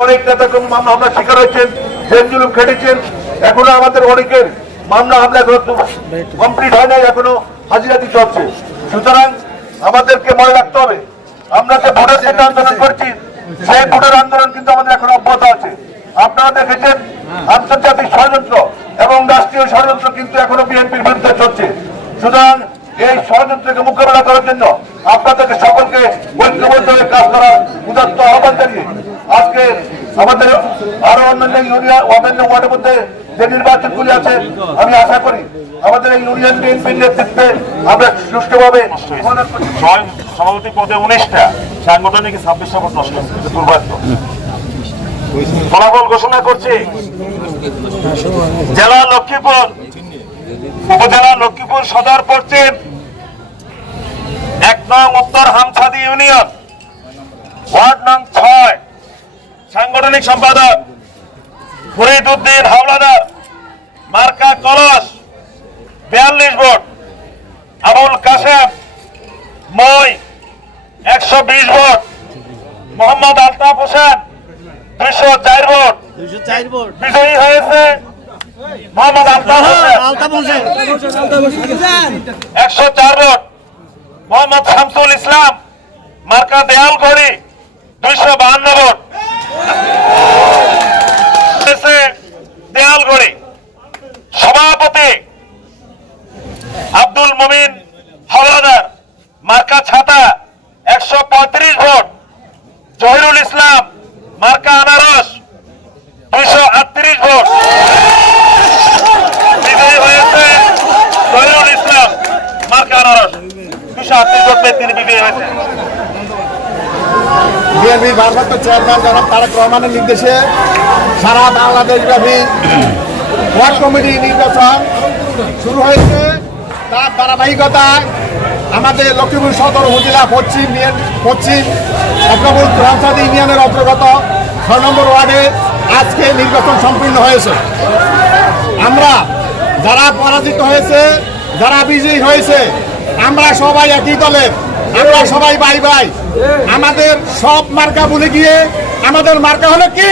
অনেক নেতা কর্মী মামলা শিকার হয়েছেন, জেল জুলুম খেটেছেন, এখনও আমাদের অনেকের মামলা হামলা এখনও কমপ্লিট হয় নাই, এখনও হাজিরা দিতে হচ্ছে সুতরাং আমাদেরকে মনে রাখতে হবে, আমরা যে ভোটের জন্য আন্দোলন করছি, সেই ভোটের আন্দোলন কিন্তু আমাদের এখন অব্যাহত আছে। আপনারা দেখেছেন আন্তর্জাতিক ষড়যন্ত্র এবং রাষ্ট্রীয় ষড়যন্ত্র কিন্তু এখনও বিএনপির বিরুদ্ধে চলছে। সুতরাং এই ষড়যন্ত্রকে মোকাবেলা করার জন্য আপনাদেরকে সকলকে ঐক্যবদ্ধ হয়ে কাজ করার উদাত্ত আহ্বান জানিয়ে আজকে আমাদের আরও অন্যান্য ইউনিয়ন ওয়ার্ডের মধ্যে যে আছে, আমি আশা করি আমাদের এই ইউনিয়ন বিএনপির নেতৃত্বে আমরা সুষ্ঠুভাবে সভাপতি পদে উনিশটা, সাংগঠনিক ছাব্বিশটা দুর্ভাগ্য। ফলাফল ঘোষণা করছি। জেলা লক্ষ্মীপুর, উপজেলা লক্ষ্মীপুর সদর পশ্চিম, এক নং উত্তর হামছাদি ইউনিয়ন, ওয়ার্ড সাংগঠনিক সম্পাদক ফরিদ উদ্দিন হাওলাদার মার্কা কলস বিয়াল্লিশ ভোট আবুল কাসেম মই একশো বিশ ভোট মোহাম্মদ আলতাফ হোসেন দুইশো চার ভোট। বিজয়ী হয়েছে মোহাম্মদ আলতাফ হোসেন। আলতা একশো চার ভোট। মোহাম্মদ শামসুল ইসলাম মার্কা দেয়াল ঘড়ি দুইশো বাহান্ন ভোট হয়েছে দেয়াল ঘড়ি সভাপতি আব্দুল মুমিন হাওলাদার, মার্কা ছাতা, একশো পঁয়ত্রিশ ভোট। জহিরুল ইসলাম, মার্কা আনারস, দুইশো আটত্রিশ ভোট। বিজয়ী হয়েছে জহিরুল ইসলাম, মার্কা আনারস, দুইশো আটত্রিশ ভোট পেয়ে তিনি বিজয়ী হয়েছে বিএনপি ভারপ্রাপ্ত চেয়ারম্যান জনাব তারেক রহমানের নির্দেশে সারা বাংলাদেশব্যাপী ওয়ার্ড কমিটি নির্বাচন শুরু হয়েছে। তার ধারাবাহিকতায় আমাদের লক্ষ্মীপুর সদর উপজেলা পশ্চিম পশ্চিম অগ্রপুর রামসাদি ইউনিয়নের অন্তর্গত ছয় নম্বর ওয়ার্ডে আজকে নির্বাচন সম্পূর্ণ হয়েছে। আমরা যারা পরাজিত হয়েছে, যারা বিজয়ী হয়েছে, আমরা সবাই একই দলের। আমরা সবাই ভাই ভাই। আমাদের সব মার্কা ভুলে গিয়ে আমাদের মার্কা হলো কি?